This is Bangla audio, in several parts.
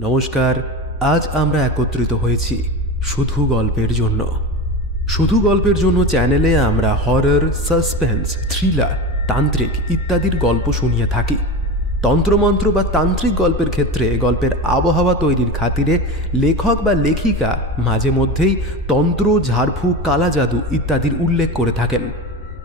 নমস্কার। আজ আমরা একত্রিত হয়েছি শুধু গল্পের জন্য। শুধু গল্পের জন্য চ্যানেলে আমরা হরর, সাসপেন্স, থ্রিলার, তান্ত্রিক ইত্যাদির গল্প শুনিয়ে থাকি। তন্ত্রমন্ত্র বা তান্ত্রিক গল্পের ক্ষেত্রে গল্পের আবহাওয়া তৈরির খাতিরে লেখক বা লেখিকা মাঝে মধ্যেই তন্ত্র, ঝাড়ফুঁক, কালা জাদু ইত্যাদির উল্লেখ করে থাকেন।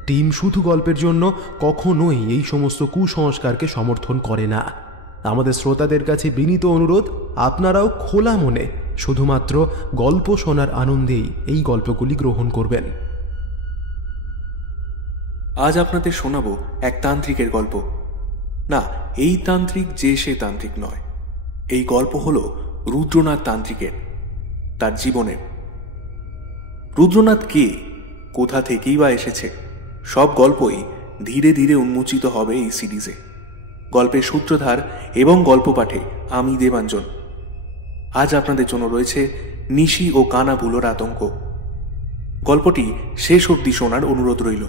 টিম শুধু গল্পের জন্য কখনোই এই সমস্ত কুসংস্কারকে সমর্থন করে না। আমাদের শ্রোতাদের কাছে বিনীত অনুরোধ, আপনারাও খোলা মনে শুধুমাত্র গল্প শোনার আনন্দেই এই গল্পগুলি গ্রহণ করবেন। আজ আপনাদের শোনাবো এক তান্ত্রিকের গল্প। না, এই তান্ত্রিক যে সে তান্ত্রিক নয়। এই গল্প হলো রুদ্রনাথ তান্ত্রিকের, তার জীবনের। রুদ্রনাথ কে, কোথা থেকেই বা এসেছে, সব গল্পই ধীরে ধীরে উন্মোচিত হবে এই সিরিজে। গল্পের সূত্রধার এবং গল্প পাঠে আমি দেবাঞ্জন। আজ আপনাদের জন্য রয়েছে নিশি ও কানাভুলোর আতঙ্ক। গল্পটি শেষ অবধি শোনার অনুরোধ রইল।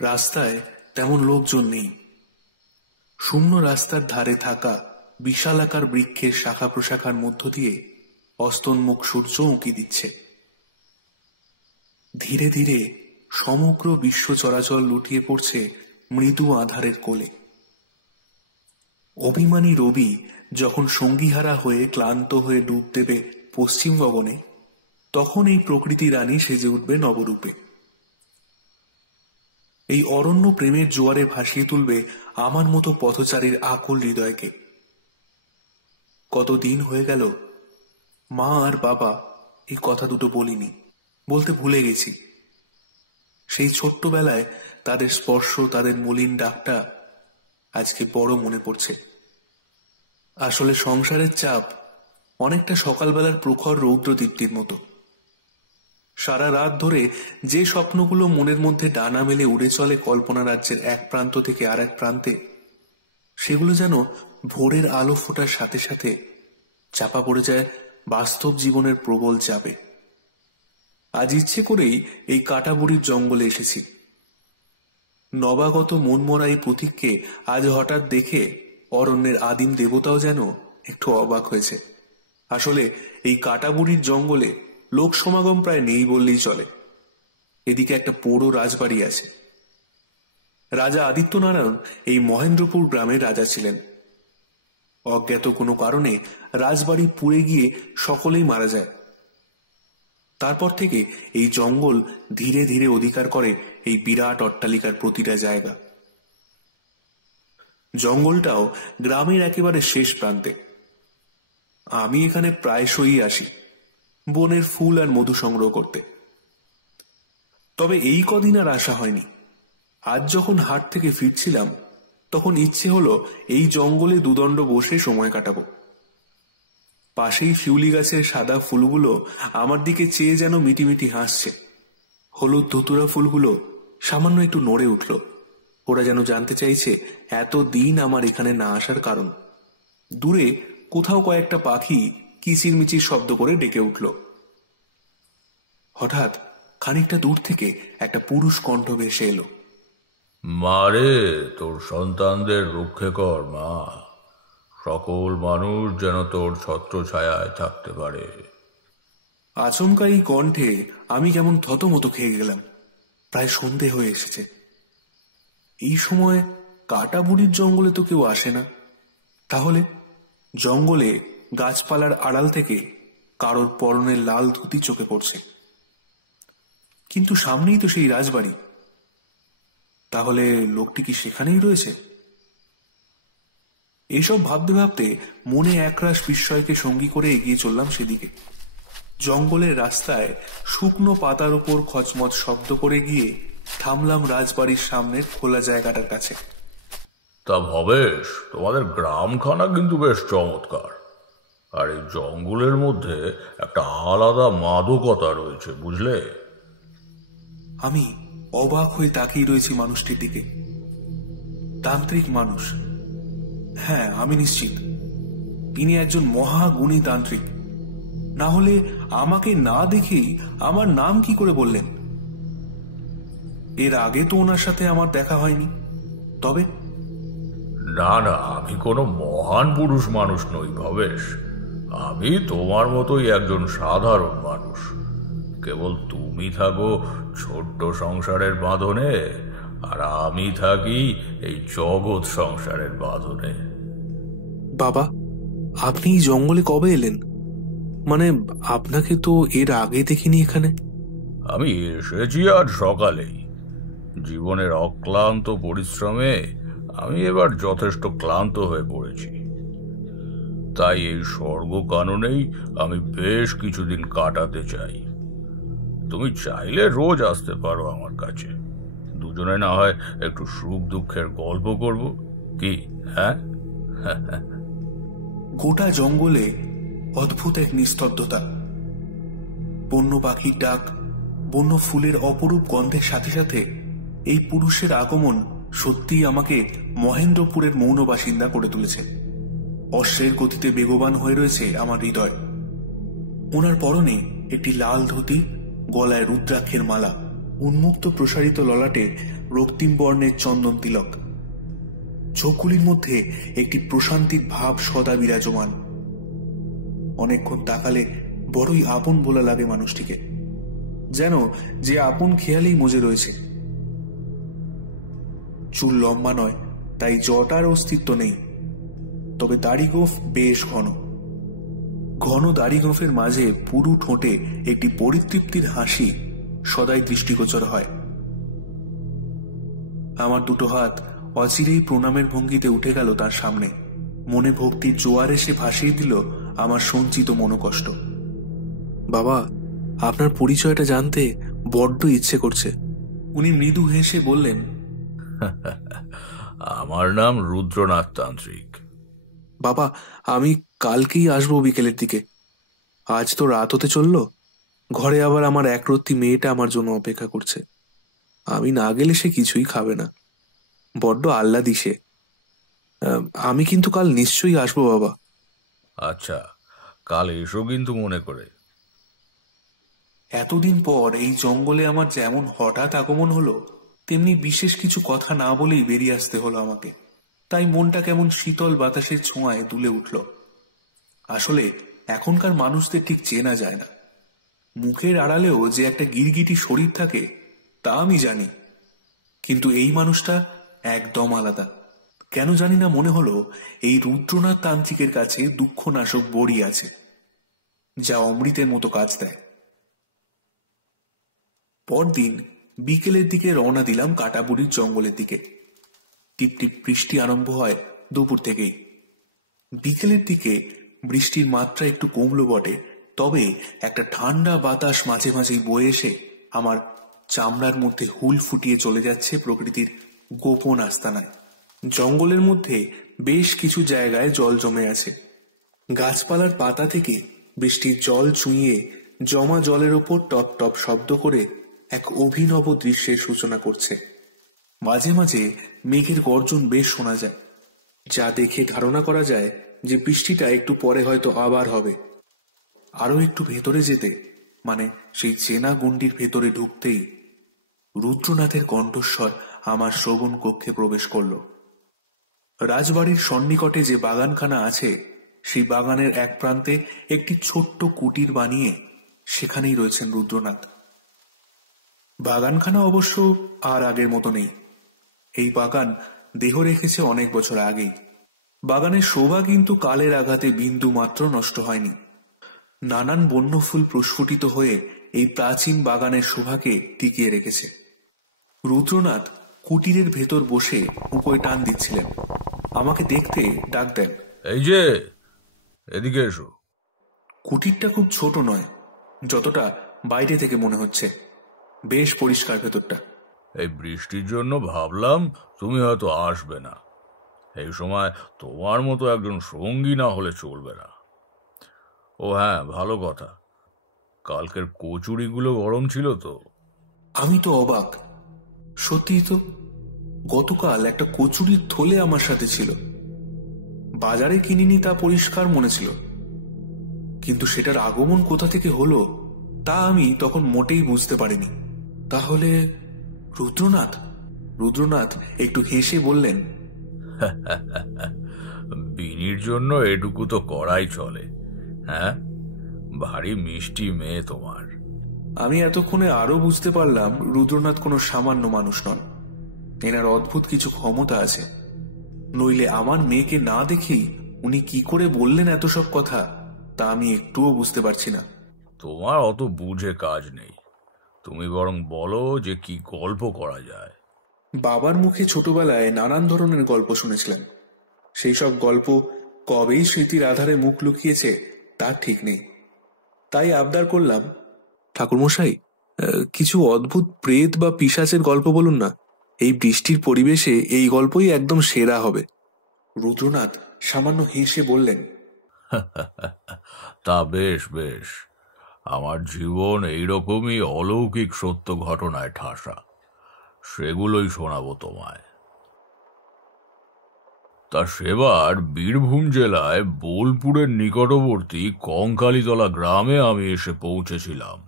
রাস্তায় তেমন লোকজন নেই। শূন্য রাস্তার ধারে থাকা বিশালাকার বৃক্ষের শাখা প্রশাখার মধ্য দিয়ে অস্তন্মুখ সূর্য উঁকি দিচ্ছে। ধীরে ধীরে সমগ্র বিশ্ব চরাচর লুটিয়ে পড়ছে মৃদু আঁধারের কোলে। অভিমানী রবি যখন সঙ্গীহারা হয়ে ক্লান্ত হয়ে ডুব দেবে পশ্চিম গগনে, তখন এই প্রকৃতি রানী সেজে উঠবে নবরূপে। এই অরণ্য প্রেমের জোয়ারে ভাসিয়ে তুলবে আমার মতো পথচারীর আকুল হৃদয়কে। কতদিন হয়ে গেল মা আর বাবা এই কথা দুটো বলিনি, বলতে ভুলে গেছি। সেই ছোট্টবেলায় তাদের স্পর্শ, তাদের মলিন ডাকটা আজকে বড় মনে পড়ছে। আসলে সংসারের চাপ অনেকটা সকালবেলার প্রখর রৌদ্রদীপ্তির মতো। সারা রাত ধরে যে স্বপ্নগুলো মনের মধ্যে ডানা মেলে উড়ে চলে কল্পনা রাজ্যের এক প্রান্ত থেকে আর এক প্রান্তে, সেগুলো যেন ভোরের আলো ফোটার সাথে সাথে চাপা পড়ে যায় বাস্তব জীবনের প্রবল চাপে। আজ ইচ্ছে করেই এই কাটাবুড়ির জঙ্গলে এসেছি। নবাগত মনমরা এই প্রতীককে আজ হঠাৎ দেখে অরণ্যের আদিম দেবতাও যেন একটু অবাক হয়েছে। আসলে এই কাটাবুড়ির জঙ্গলে লোক সমাগম প্রায় নেই বললেই চলে। এদিকে একটা পোড়ো রাজবাড়ি আছে। রাজা আদিত্যনারায়ণ এই মহেন্দ্রপুর গ্রামের রাজা ছিলেন। অজ্ঞাত কোনো কারণে রাজবাড়ি পুড়ে গিয়ে সকলেই মারা যায়। তারপর থেকে এই জঙ্গল ধীরে ধীরে অধিকার করে এই বিরাট অট্টালিকার প্রতিটা জায়গা। জঙ্গলটাও গ্রামের একেবারে শেষ প্রান্তে। আমি এখানে প্রায়শই আসি বনের ফুল আর মধু সংগ্রহ করতে। তবে এই কদিন আর আসা হয়নি। আজ যখন হাট থেকে ফিরছিলাম, তখন ইচ্ছে হলো এই জঙ্গলে দুদণ্ড বসে সময় কাটাবো। পাশেই শিউলি গাছের সাদা ফুলগুলো আমার দিকে চেয়ে যেন মিটিমিটি হাসছে। হলুদ ধতুরা ফুলগুলো সামান্য একটু নড়ে উঠল। ওরা যেন জানতে চাইছে এত দিন আমার এখানে না আসার কারণ। দূরে কোথাও কয়েকটা পাখি কিচিরমিচির শব্দ করে ডেকে উঠল। হঠাৎ খানিকটা দূর থেকে একটা পুরুষ কণ্ঠ ভেসে এলো। মারে, তোর সন্তানদের রক্ষে কর মা। সকল মানুষ যেন তোর ছত্র ছায়ায় থাকতে পারে। আচমকা এই কণ্ঠে আমি কেমন থতমত খেয়ে গেলাম। প্রায় সন্ধে হয়ে এসেছে। এই সময় কাটাবুড়ির জঙ্গলে তো কেউ আসে না। তাহলে জঙ্গলে গাছপালার আড়াল থেকে কারোর পরনের লাল ধুতি চোখে পড়ছে। কিন্তু সামনেই তো সেই রাজবাড়ি। তাহলে লোকটি কি সেখানেই রয়েছে? এইসব ভাবতে ভাবতে মনে একরাশ বিস্ময়কে সঙ্গী করে এগিয়ে চললাম সেদিকে। জঙ্গলের রাস্তায় শুকনো পাতার উপর খচমচ শব্দ করে গিয়ে থামলাম রাজবাড়ির সামনের খোলা জায়গাটার কাছে। তা ভবেশ, তোমাদের গ্রামখানা কিন্তু বেশ চমৎকার। আর এই জঙ্গলের মধ্যে একটা আলাদা মাদকতা রয়েছে, বুঝলে? আমি অবাক হয়ে তাকিয়ে রয়েছি মানুষটির দিকে। তান্ত্রিক মানুষ। হ্যাঁ, আমি নিশ্চিত ইনি একজন মহাগুণী তান্ত্রিক। না হলে আমাকে না দেখেই আমার নাম কি করে বললেন? এর আগে তো ওনার সাথে আমার দেখা হয়নি। তবে না না, আমি কোনো মহান পুরুষ মানুষ নই ভবেশ। আমি তোমার মতোই একজন সাধারণ মানুষ। কেবল তুমি থাকো ছোট্ট সংসারের বাঁধনে, আর আমি থাকি এই জগৎ সংসারের বাঁধনে। বাবা, আপনি এই জঙ্গলে কবে এলেন? মানে আপনাকে তো এর আগে দেখিনি এখানে। আমি এসেছি আজ সকালেই। জীবনের অক্লান্ত পরিশ্রমে আমি এবার যথেষ্ট ক্লান্ত হয়ে পড়েছি। তাই এই স্বর্গ কাননেই আমি বেশ কিছুদিন কাটাতে চাই। তুমি চাইলে রোজ আসতে পারো আমার কাছে। দুজনে না হয় একটু সুখ দুঃখের গল্প করব, কি? হ্যাঁ। গোটা জঙ্গলে অদ্ভুত এক নিস্তব্ধতা। বন্য পাখির ডাক, বন্য ফুলের অপরূপ গন্ধের সাথে সাথে এই পুরুষের আগমন সত্যিই আমাকে মহেন্দ্রপুরের মৌন বাসিন্দা করে তুলেছে। অশ্বের গতিতে বেগবান হয়ে রয়েছে আমার হৃদয়। ওনার পরনে একটি লাল ধুতি, গলায় রুদ্রাক্ষের মালা, উন্মুক্ত প্রসারিত ললাটে রক্তিম বর্ণের চন্দন তিলক। চোখগুলির মধ্যে একটি প্রশান্তির ভাব সদা বিরাজমান। অনেকক্ষণ তাকালে বড়ই আপন বলা লাগে মানুষটিকে, যেন যে আপন খেয়ালেই মজে রয়েছে। চুল লম্বা নয়, তাই জটার অস্তিত্ব নেই, তবে দাড়ি গোঁফ বেশ ঘন। ঘন দাড়ি গোঁফের মাঝে পুরু ঠোঁটে একটি পরিতৃপ্তির হাসি সদাই দৃষ্টিগোচর হয়। আমার দুটো হাত অচিরেই প্রণামের ভঙ্গিতে উঠে গেল তার সামনে। মনে ভক্তির জোয়ার এসে ভাসিয়ে দিল আমার সঞ্চিত মনোকষ্ট। বাবা, আপনার পরিচয়টা জানতে বড্ড ইচ্ছে করছে। উনি মৃদু হেসে বললেন, আমার নাম রুদ্রনাথ তান্ত্রিক। বাবা, আমি কালকেই আসবো বিকেলের দিকে। আজ তো রাত হতে চলল। ঘরে আবার আমার একরত্তি মেয়েটা আমার জন্য অপেক্ষা করছে। আমি না গেলে সে কিছুই খাবে না। বড্ড আহ্লাদি সে। আমি কিন্তু কাল নিশ্চয়ই আসবো বাবা। আচ্ছা, কাল এসো কিন্তু মনে করে। এতদিন পর এই জঙ্গলে আমার যেমন হঠাৎ আগমন হলো, তেমনি বিশেষ কিছু কথা না বলেই বেরিয়ে আসতে হলো আমাকে। তাই মনটা কেমন শীতল বাতাসের ছোঁয়ায় দুলে উঠল। আসলে এখনকার মানুষদের ঠিক চেনা যায় না। মুখের আড়ালেও যে একটা গিরগিটি শরীর থাকে তা আমি জানি, কিন্তু এই মানুষটা একদম আলাদা। কেন জানি না মনে হলো এই রুদ্রনাথ তান্ত্রিকের কাছে দুঃখনাশক বড়ি আছে, যা অমৃতের মতো কাজ দেয়। পরদিন বিকেলের দিকে রওনা দিলাম কাটাবুড়ির জঙ্গলের দিকে। টিপটিপ বৃষ্টি আরম্ভ হয় দুপুর থেকেই। বিকেলের দিকে বৃষ্টির মাত্রা একটু কমলো বটে, তবে একটা ঠান্ডা বাতাস মাঝে মাঝেই বয়ে এসে আমার চামড়ার মধ্যে হুল ফুটিয়ে চলে যাচ্ছে প্রকৃতির গোপন আস্তানায়। জঙ্গলের মধ্যে বেশ কিছু জায়গায় জল জমে আছে। গাছপালার পাতা থেকে বৃষ্টির জল চুইয়ে জমা জলের ওপর টপ টপ শব্দ করে এক অভিনব দৃশ্যের সূচনা করছে। মাঝে মাঝে মেঘের গর্জন বেশ শোনা যায়, যা দেখে ধারণা করা যায় যে বৃষ্টিটা একটু পরে হয়তো আবার হবে। আরো একটু ভেতরে যেতে, মানে সেই চেনা গণ্ডির ভেতরে ঢুকতেই রুদ্রনাথের কণ্ঠস্বর আমার শ্রবণ কক্ষে প্রবেশ করল। রাজবাড়ির সন্নিকটে যে বাগানখানা আছে, সেই বাগানের এক প্রান্তে একটি ছোট্ট কুটির বানিয়ে সেখানেই রয়েছেন রুদ্রনাথ। বাগানখানা অবশ্য আর আগের মতো নেই। এই বাগান দেহ রেখেছে অনেক বছর আগেই। বাগানের শোভা কিন্তু কালের আঘাতে বিন্দু মাত্র নষ্ট হয়নি। নানান বন্য ফুল প্রস্ফুটিত হয়ে এই প্রাচীন বাগানের শোভাকে টিকিয়ে রেখেছে। রুদ্রনাথ কুটিরের ভেতর বসে উপরে টান দিচ্ছিলেন। আমাকে দেখতে ডাক দেন, এই যে, এদিকে এসো। কুটিরটা খুব ছোট নয়, যতটা বাইরে থেকে মনে হচ্ছে। বেশ পরিষ্কার ভেতরটা। এই বৃষ্টির জন্য ভাবলাম তুমি হয়তো আসবে না। এই সময় তোমার মতো একজন সঙ্গী না হলে চলবে না। ও হ্যাঁ, ভালো কথা, কালকের কচুরিগুলো গরম ছিল তো? আমি তো অবাক। সত্যিই তো, গতকাল একটা কচুরির থলে আমার সাথে ছিল। বাজারে কিনিনি তা পরিষ্কার মনে ছিল, কিন্তু সেটার আগমন কোথা থেকে হলো তা আমি তখন মোটেই বুঝতে পারিনি। তাহলে রুদ্রনাথ? রুদ্রনাথ একটু হেসে বললেন, বিনির জন্য এটুকু তো করাই চলে। হ্যাঁ, ভারী মিষ্টি মেয়ে তোমার। আমি এতক্ষণে আরো বুঝতে পারলাম রুদ্রনাথ কোনো সামান্য মানুষ নন। এনার অদ্ভুত কিছু ক্ষমতা আছে, নইলে আমার মেয়েকে না দেখেই উনি কি করে বললেন এত সব কথা, তা আমি একটুও বুঝতে পারছি না। তোমার অত বুঝে কাজ নেই, তুমি বরং বলো যে কি গল্প করা যায়। বাবার মুখে ছোটবেলায় নানান ধরনের গল্প শুনেছিলাম। সেই সব গল্প কবেই স্মৃতির আধারে মুখ লুকিয়েছে তার ঠিক নেই। তাই আবদার করলাম, ঠাকুরমশাই, কিছু অদ্ভুত প্রেত বা পিশাচের গল্প বলুন না। এই বৃষ্টির পরিবেশে এই গল্পই একদম সেরা হবে। রুদ্রনাথ সামান্য হেসে বললেন, তা বেশ বেশ, আমার জীবন এইরকমই অলৌকিক সত্য ঘটনায় ঠাসা, সেগুলোই শোনাবো তোমায়। তা সেবার বীরভূম জেলায় বোলপুরের নিকটবর্তী কঙ্কালীতলা গ্রামে আমি এসে পৌঁছেছিলাম।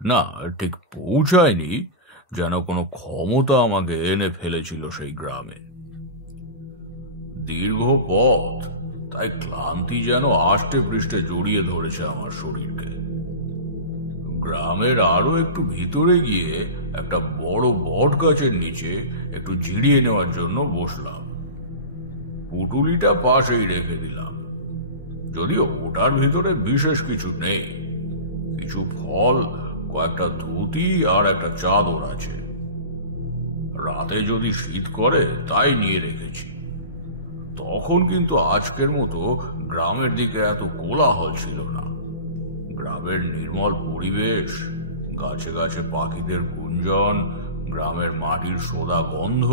না, ঠিক পৌঁছায়নি, যেন কোনো ক্ষমতা আমাকে এনে ফেলেছিল সেই গ্রামে। দীর্ঘ পথ, তাই ক্লান্তি যেন আষ্টে পৃষ্ঠে জড়িয়ে ধরেছে আমার শরীরকে। গ্রামের আরো একটু ভিতরে গিয়ে একটা বড় বট গাছের নিচে একটু জিরিয়ে নেওয়ার জন্য বসলাম। পুটুলিটা পাশেই রেখে দিলাম, যদিও ওটার ভিতরে বিশেষ কিছু নেই। কিছু ফল, কয়েকটা ধুতি আর একটা চাদর আছে। রাতে যদি শীত করে তাই নিয়ে রেখেছি। তখন কিন্তু আজকের মতো গ্রামের দিকে এত কোলাহল ছিল না। গ্রামের নির্মল পরিবেশ, গাছে গাছে পাখিদের গুঞ্জন, গ্রামের মাটির সোদা গন্ধ,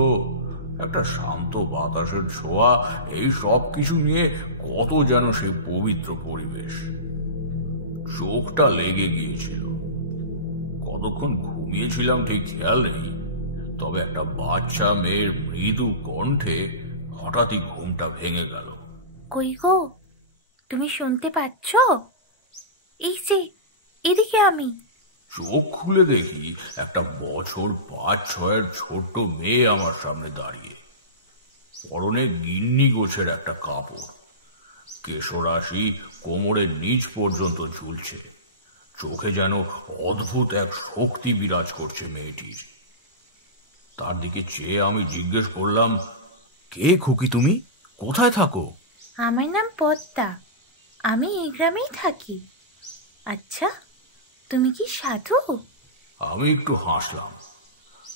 একটা শান্ত বাতাসের ছোঁয়া, এই সব কিছু নিয়ে কত যেন সেই পবিত্র পরিবেশ। চোখটা লেগে গিয়েছিল। কতক্ষণ ঘুমিয়েছিলাম ঠিক খেয়াল নেই, তবে একটা বাচ্চা মেয়ের মৃদু কণ্ঠে হঠাৎই ঘুমটা ভেঙে গেল। কই গো, তুমি শুনতে পাচ্ছ? এই যে এদিকে আমি। চোখ খুলে দেখি একটা বছর ৫-৬-এর ছোট্ট মেয়ে আমার সামনে দাঁড়িয়ে। পরনে গিন্নি গোছের একটা কাপড়, কেশরাশি কোমরের নিচ পর্যন্ত ঝুলছে। চোখে যেন অদ্ভুত এক শক্তি বিরাজ করছে মেয়েটির। তার দিকে চেয়ে আমি জিজ্ঞেস করলাম, কে খুকি তুমি? কোথায় থাকো? আমার নাম পদ্মা, আমি এই গ্রামেই থাকি। আচ্ছা, তুমি কি সাধু? আমি একটু হাসলাম,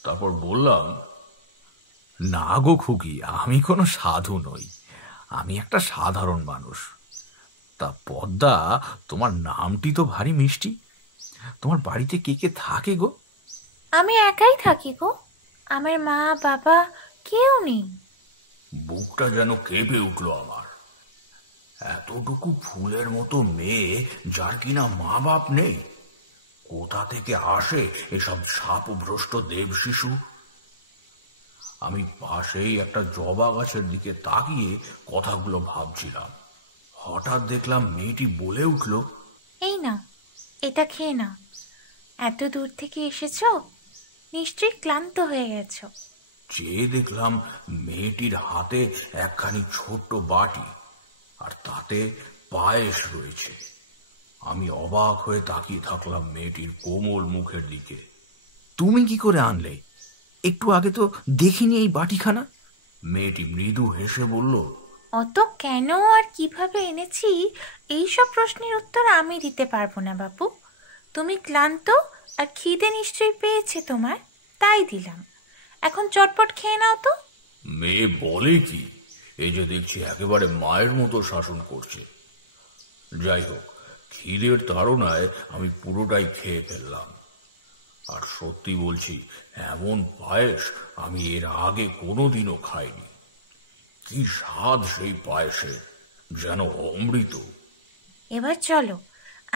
তারপর বললাম, না গো খুকি, আমি কোনো সাধু নই, আমি একটা সাধারণ মানুষ। তা পদ্মা, তোমার নামটি তো ভারী মিষ্টি। তোমার বাড়িতে কে কে থাকে গো? আমি একাই থাকি গো, আমার মা বাবা কেউ নেই। বুকটা যেন কেঁপে উঠল আমার। এতটুকু ফুলের মতো মেয়ে যার কিনা মা বাপ নেই, কোথা থেকে আসে এসব শাপভ্রষ্ট দেব শিশু? আমি পাশেই একটা জবা গাছের দিকে তাকিয়ে কথাগুলো ভাবছিলাম। হঠাৎ দেখলাম মেয়েটি বলে উঠল, এই না, এটা খেয়ে নাও। এত দূর থেকে এসেছ, নিশ্চয়ই ক্লান্ত হয়ে গেছো। চেয়ে দেখলাম মেয়েটির হাতে একখানি ছোট্ট বাটি, আর তাতে পায়েস রয়েছে। আমি অবাক হয়ে তাকিয়ে থাকলাম মেয়েটির কোমল মুখের দিকে। তুমি কি করে আনলে? একটু আগে তো দেখিনি এই বাটিখানা। মেয়েটি মৃদু হেসে বলল, অত কেন আর কিভাবে এনেছি এইসব প্রশ্নের উত্তর আমি দিতে পারবো না বাপু। তুমি ক্লান্ত আর খিদে নিশ্চয়ই পেয়েছে তোমার, তাই দিলাম। এখন চটপট খেয়ে নাও তো। মেয়ে বলে কি, এই যে দেখছি একেবারে মায়ের মতো শাসন করছে। যাই হোক, খিদের তাড়নায় আমি পুরোটাই খেয়ে ফেললাম। আর সত্যি বলছি, এমন পায়েস আমি এর আগে কোনোদিনও খাইনি। কি স্বাদ সেই পায়েসে, যেন অমৃত। এবার চলো,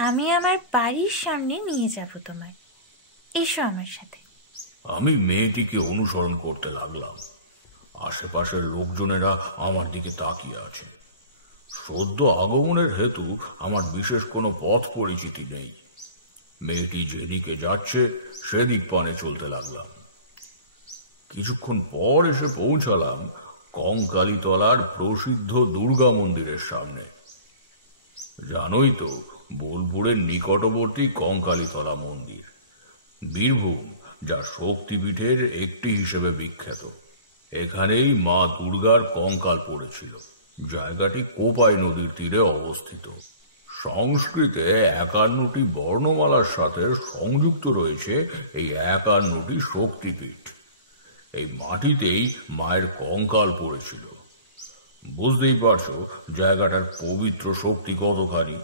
আমি আমার বাড়ির সামনে নিয়ে যাব তোমায়। এসো আমার সাথে। আমি মেয়েটিকে অনুসরণ করতে লাগলাম। আশেপাশের লোকজনেরা আমার দিকে তাকিয়ে আছে। সদ্য আগমনের হেতু আমার বিশেষ কোনো পথ পরিচিতি নেই। মেয়েটি যেদিকে যাচ্ছে সেদিক পানে চলতে লাগলাম। কিছুক্ষণ পর এসে পৌঁছালাম কঙ্কালীতলার প্রসিদ্ধ দুর্গা মন্দিরের সামনে। জানোই তো, বোলপুরের নিকটবর্তী কঙ্কালীতলা মন্দির বীরভূম, যা শক্তিপীঠের একটি হিসেবে বিখ্যাত। এখানেই মা দুর্গার কঙ্কাল পড়েছিল। জায়গাটি কোপাই নদীর তীরে অবস্থিত। সংস্কৃতে 51টি বর্ণমালার সাথে সংযুক্ত রয়েছে এই 51টি শক্তিপীঠ। এই মাটিতেই মায়ের কঙ্কাল পড়েছিল। বুঝতেই পারছো জায়গাটার পবিত্র শক্তি কতখানি।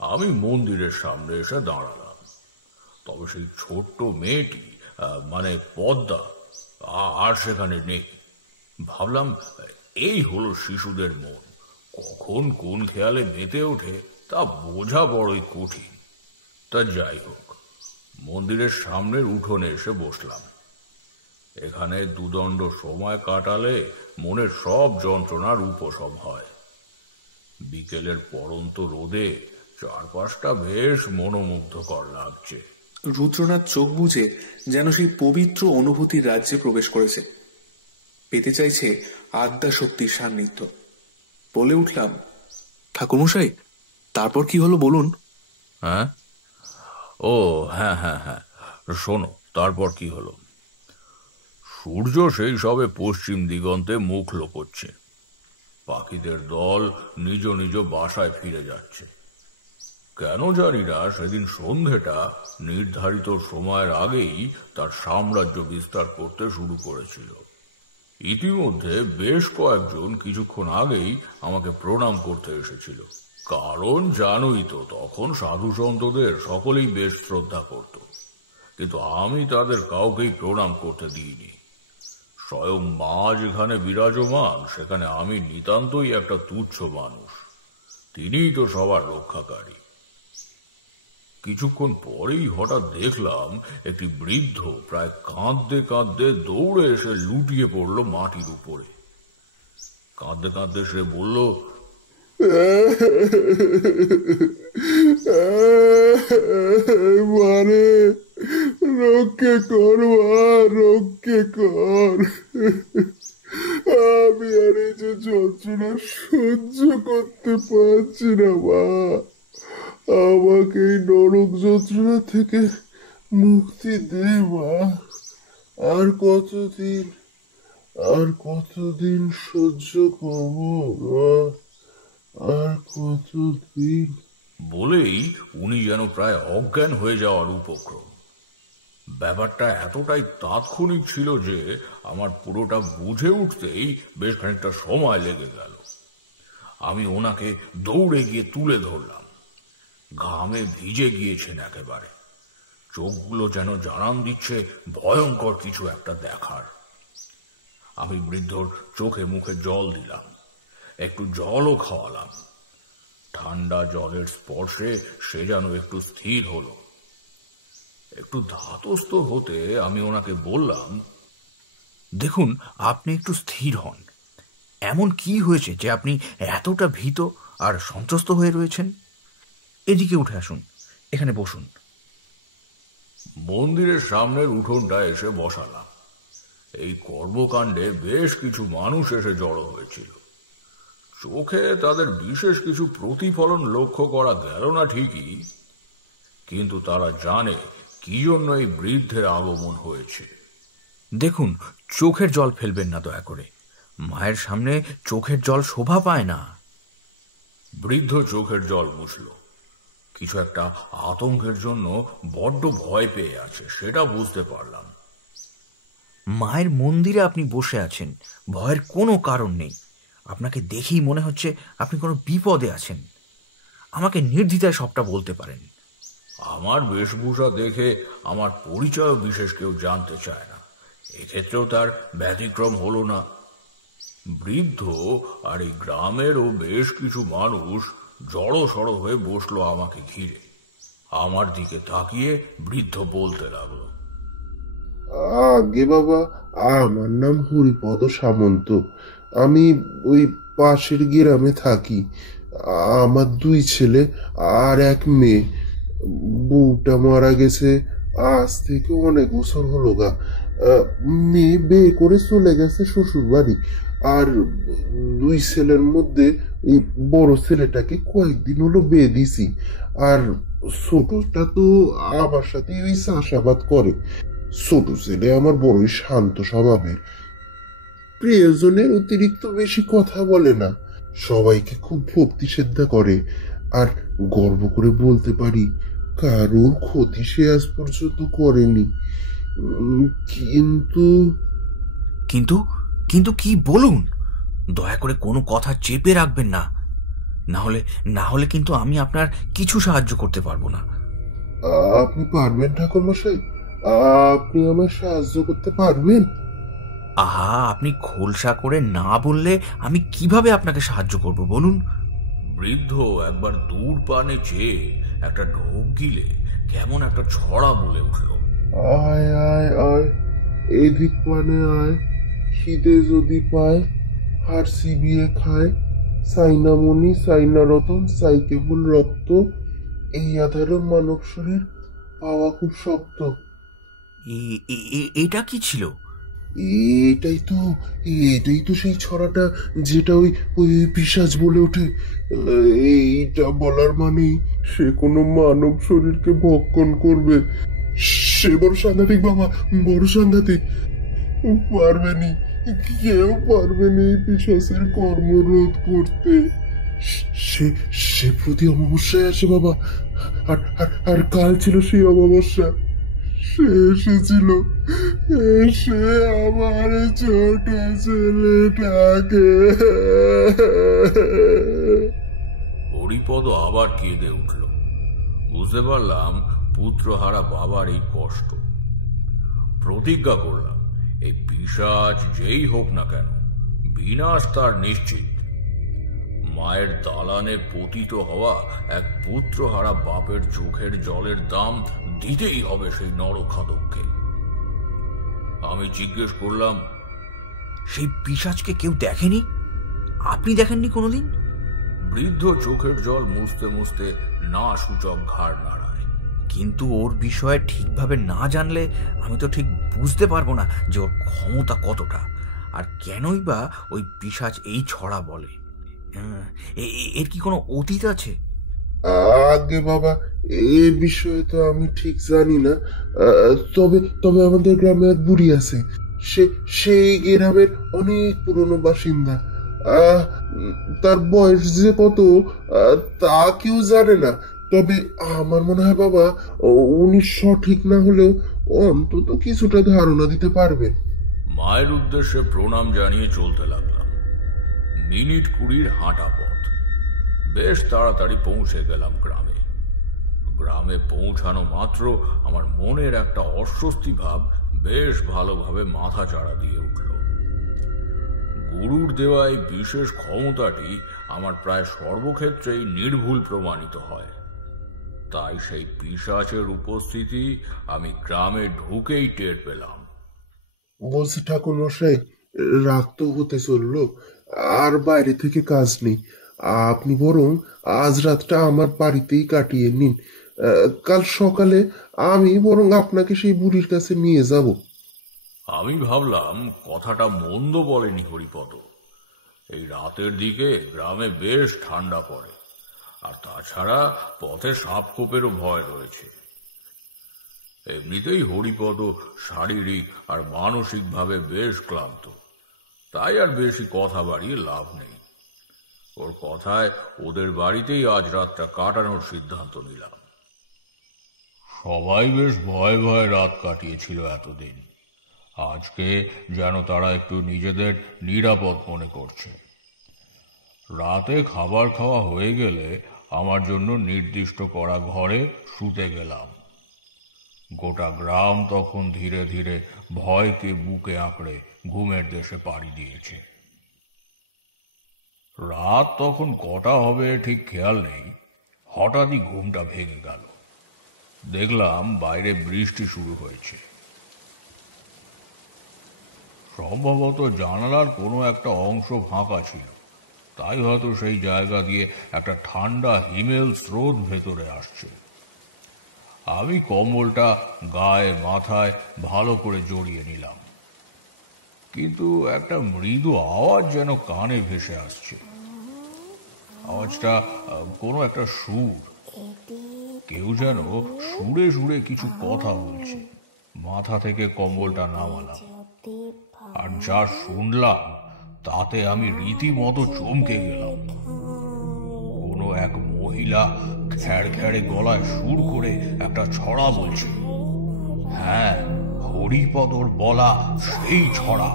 আমি মন্দিরের সামনে এসে দাঁড়ালাম। তবে সেই ছোট্ট মেয়েটি, মানে পদ্মা, আর সেখানে নেই। ভাবলাম, এই হলো শিশুদের মন, কখন কোন খেয়ালে মেতে ওঠে তা বোঝা বড়ই কঠিন। তা যাই হোক, মন্দিরের সামনের উঠোনে এসে বসলাম। এখানে দুদণ্ড সময় কাটালে মনের সব যন্ত্রণার উপশম হয়। বিকেলের পড়ন্ত রোদে চারপাশটা বেশ মনোমুগ্ধকর লাগছে। রুদ্রনাথ চোখ বুজে যেন সেই পবিত্র অনুভূতির রাজ্যে প্রবেশ করেছে। পেতে চাইছে আদ্যা শক্তির সান্নিধ্য। বলে উঠলাম, ঠাকুরমশাই, তারপর কি হলো বলুন। হ্যাঁ, ও হ্যাঁ হ্যাঁ হ্যাঁ, শোনো, তারপর কি হলো। সূর্য সেই সবে পশ্চিম দিগন্তে মুখ লুকোচ্ছে। পাখিদের দল নিজ নিজ বাসায় ফিরে যাচ্ছে। কেন জানি না, সেদিন সন্ধেটা নির্ধারিত সময়ের আগেই তার সাম্রাজ্য বিস্তার করতে শুরু করেছিল। ইতিমধ্যে বেশ কয়েকজন কিছুক্ষণ আগেই আমাকে প্রণাম করতে এসেছিল। কারণ জানোই তো, তখন সাধু সন্তদের সকলেই বেশ শ্রদ্ধা করত, কিন্তু আমি তাদের কাউকেই প্রণাম করতে দিইনি। স্বয়ং মা যেখানে বিরাজমান, সেখানে আমি নিতান্তই একটা তুচ্ছ মানুষ। তিনিই তো সবার রক্ষাকারী। কিছুক্ষণ পরেই হঠাৎ দেখলাম একটি বৃদ্ধ প্রায় কাঁদতে কাঁদতে দৌড়ে এসে লুটিয়ে পড়ল মাটির উপরে। কাঁদতে কাঁদতে সে বলল, মারে রক্ষে কর, রক্ষে কর। আমি আর এই যে যন্ত্রণা সহ্য করতে পারছি না মা। আমাকে এই নরক যন্ত্রণা থেকে মুক্তি দে মা। আর কতদিন সহ্য করবো মা, আর কতদিন। বলেই উনি যেন প্রায় অজ্ঞান হয়ে যাওয়ার উপক্রম। ব্যাপারটা এতটাই তাৎক্ষণিক ছিল যে আমার পুরোটা বুঝে উঠতেই বেশ খানিকটা সময় লেগে গেল। আমি ওনাকে দৌড়ে গিয়ে তুলে ধরলাম। ঘামে ভিজে গিয়েছেন একেবারে। চোখগুলো যেন জানান দিচ্ছে ভয়ঙ্কর কিছু একটা দেখার। আমি বৃদ্ধর চোখে মুখে জল দিলাম, একটু জলও খাওয়ালাম। ঠান্ডা জলের স্পর্শে সে যেন একটু স্থির হলো। একটু ধাতস্থ হতে আমি ওনাকে বললাম, দেখুন, আপনি একটু স্থির হন। এমন কি হয়েছে যে আপনি এতটা ভীত আর সন্ত্রস্ত হয়ে রয়েছেন? এদিকে উঠে আসুন, এখানে বসুন। মন্দিরের সামনের উঠোনটা এসে বসালাম। এই কর্মকাণ্ডে বেশ কিছু মানুষ এসে জড়ো হয়েছিল। চোখে তাদের বিশেষ কিছু প্রতিফলন লক্ষ্য করা গেল না ঠিকই, কিন্তু তারা জানে কি জন্য এই বৃদ্ধের আগমন হয়েছে। দেখুন, চোখের জল ফেলবেন না দয়া করে। মায়ের সামনে চোখের জল শোভা পায় না। বৃদ্ধ চোখের জল মুছল। কিছু একটা আতঙ্কের জন্য বড্ড ভয় পেয়ে আছে, সেটা বুঝতে পারলাম। মায়ের মন্দিরে আপনি বসে আছেন, ভয়ের কোনো কারণ নেই। আপনাকে দেখেই মনে হচ্ছে আপনি কোনো বিপদে আছেন। আমাকে নির্দ্বিধায় সবটা বলতে পারেন। আমার বেশভূষা দেখে আমার পরিচয় বিশেষ কেউ জানতে চায় না। এক্ষেত্রেও তার ব্যতিক্রম হলো না। বৃদ্ধ আর এই গ্রামেরও বেশ কিছু মানুষ জড়ো সড়ো হয়ে বসলো আমাকে ঘিরে। আমার দিকে তাকিয়ে বৃদ্ধ বলতে লাগলো, আগে বাবা, আমার নাম হরিপদ সামন্ত। আমি ওই পাশের গ্রামে থাকি। আমার 2 ছেলে আর 1 মেয়ে। বউটা মারা গেছে আজ থেকে অনেক বছর হলো গা। মেয়ে বিয়ে করে চলে গেছে শ্বশুর বাড়ি। আর 2 ছেলের মধ্যে এই বড় ছেলেটাকে কয়েকদিন হলো বিয়ে দিছি। আর ছোটটা তো আমার সাথে ওই চাষাবাদ করে। ছোট ছেলে আমার বড়ই শান্ত স্বভাবের, প্রিয়জনের অতিরিক্ত বেশি কথা বলে না, সবাইকে খুব ভক্তি শ্রদ্ধা করে। আর গর্ব করে বলতে পারি কারোর ক্ষতি সে আজ পর্যন্ত করেনি। কিন্তু কিন্তু কিন্তু কি বলুন, দয়া করে কোনো কথা চেপে রাখবেন না, না হলে কিন্তু আমি আপনার কিছু সাহায্য করতে পারবো না। আপনি পারবেন ঠাকুরমশাই? আপনি আমার সাহায্য করতে পারবেন? আহা, আপনি খোলসা করে না বললে আমি কিভাবে আপনাকে সাহায্য করব বলুন। বৃদ্ধ একবার দূর পানে চেয়ে একটা ঢোক গিলে কেমন একটা ছড়া বলে উঠল। আয় আয় আয়, এদিক পানে আয়, খিদে যদি পায় হাড় চিবিয়ে খায়, সাইনামণি সাইনা রতন সাই কেবল রক্ত, এই আধারে মানব শরীর পাওয়া খুব শক্ত। এটা কি ছিল? এটাই তো সেই ছড়াটা যেটা ওই ওই পিশাচ বলে ওঠে। এইটা বলার মানে সে কোনো মানব শরীরকে ভক্ষণ করবে। সে বড় সাংঘাতিক বাবা, বড় সাংঘাতিক। পারবেনি, কেউ পারবেনি এই পিশাচের কর্মরোধ করতে। সে সে প্রতি অমাবস্যায় আসে বাবা। আর আর কাল ছিল সেই অমাবস্যা। সে এসেছিল, এসে আমার ছোট ছেলেটাকে। হরিপদ আবার কেঁদে উঠল। বুঝতে পারলাম পুত্রহারা বাবার এই কষ্ট। প্রতিজ্ঞা করলাম এই পিশাচ যেই হোক না কেন বিনাশ তার নিশ্চিত। মায়ের দালানে পতিত হওয়া এক পুত্রহারা বাপের চোখের জলের দাম দিতেই হবে সেই নরখাদককে। আমি জিজ্ঞেস করলাম, সেই পিশাচকে কেউ দেখেনি? আপনি দেখেননি কোনোদিন? বৃদ্ধ চোখের জল মুছতে মুছতে না সূচক ঘাড় নাড়ায়। কিন্তু ওর বিষয়ে ঠিকভাবে না জানলে আমি তো ঠিক বুঝতে পারবো না যে ওর ক্ষমতা কতটা, আর কেনই বা ওই পিশাচ এই ছড়া বলে। এর কি কোনো অতীত আছে? আগে বাবা, এ বিষয়ে তো আমি ঠিক জানি না। তবে তবে আমাদের গ্রামে এক বুড়ি আছে, সেই গ্রামের অনেক পুরনো বাসিন্দা। তার বয়স যে কত তা কেউ জানে না। তবে আমার মনে হয় বাবা, উনি সঠিক না হলেও অন্তত কিছুটা ধারণা দিতে পারবেন। মায়ের উদ্দেশ্যে প্রণাম জানিয়ে চলতে লাগলাম। মিনিট 20 হাঁটা পথ। বেশ তাড়াতাড়ি পৌঁছে গেলাম গ্রামে। গ্রামে পৌঁছানো মাত্র আমার মনের একটা অস্বস্তি ভাব বেশ ভালোভাবে মাথা চাড়া দিয়ে উঠল। গুরুর দেওয়া এই বিশেষ ক্ষমতাটি আমার প্রায় সর্বক্ষেত্রেই নির্ভুল প্রমাণিত হয়। তাই সেই পিশাচের উপস্থিতি আমি গ্রামে ঢুকেই টের পেলাম। বলছি ঠাকুর মশাই, রাত তো হতে চললো, আর বাইরে থেকে কাজ নেই। আপনি বরং আজ রাতটা আমার বাড়িতেই কাটিয়ে নিন। কাল সকালে আমি বরং আপনাকে সেই বুড়ির কাছে নিয়ে যাব। আমি ভাবলাম কথাটা মন্দ বলেনি হরিপদ। এই রাতের দিকে গ্রামে বেশ ঠান্ডা পড়ে, আর তাছাড়া পথে সাপখোপেরও ভয় রয়েছে। এমনিতেই হরিপদ শারীরিক আর মানসিকভাবে বেশ ক্লান্ত, তাই আর বেশি কথা বাড়িয়ে লাভ নেই। ওর কথায় ওদের বাড়িতেই আজ রাতটা কাটানোর সিদ্ধান্ত নিলাম। সবাই বেশ ভয়ে ভয়ে রাত কাটিয়েছিল এতদিন। আজকে যেন তারা একটু নিজেদের নিরাপদ মনে করছে। রাতে খাবার খাওয়া হয়ে গেলে আমার জন্য নির্দিষ্ট করা ঘরে শুতে গেলাম। গোটা গ্রাম তখন ধীরে ধীরে ভয়কে বুকে আঁকড়ে ঘুমের দেশে পাড়ি দিয়েছে। রাত তখন কটা হবে ঠিক খেয়াল নেই, হঠাৎই ঘুমটা ভেঙে গেল। দেখলাম বাইরে বৃষ্টি শুরু হয়েছে। সম্ভবত জানালার কোনো একটা অংশ ফাঁকা ছিল, তাই হয়তো সেই জায়গা দিয়ে একটা ঠান্ডা হিমেল স্রোত ভেতরে আসছে। আমি কম্বলটা গায়ে মাথায় ভালো করে জড়িয়ে নিলাম, কিন্তু একটা মৃদু আওয়াজ যেন কানে ভেসে আসছে। আওয়াজটা কোনো একটা সুর, কেউ যেন সুরে সুরে কিছু কথা বলছে। মাথা থেকে কম্বলটা নামালাম, আর যা শুনলাম তাতে আমি রীতিমতো চমকে গেলাম। কোনো এক মহিলা খ্যাড় খ্যাড়ে গলায় সুর করে একটা ছড়া বলছে। হ্যাঁ, হরিপদর বলা সেই ছড়া।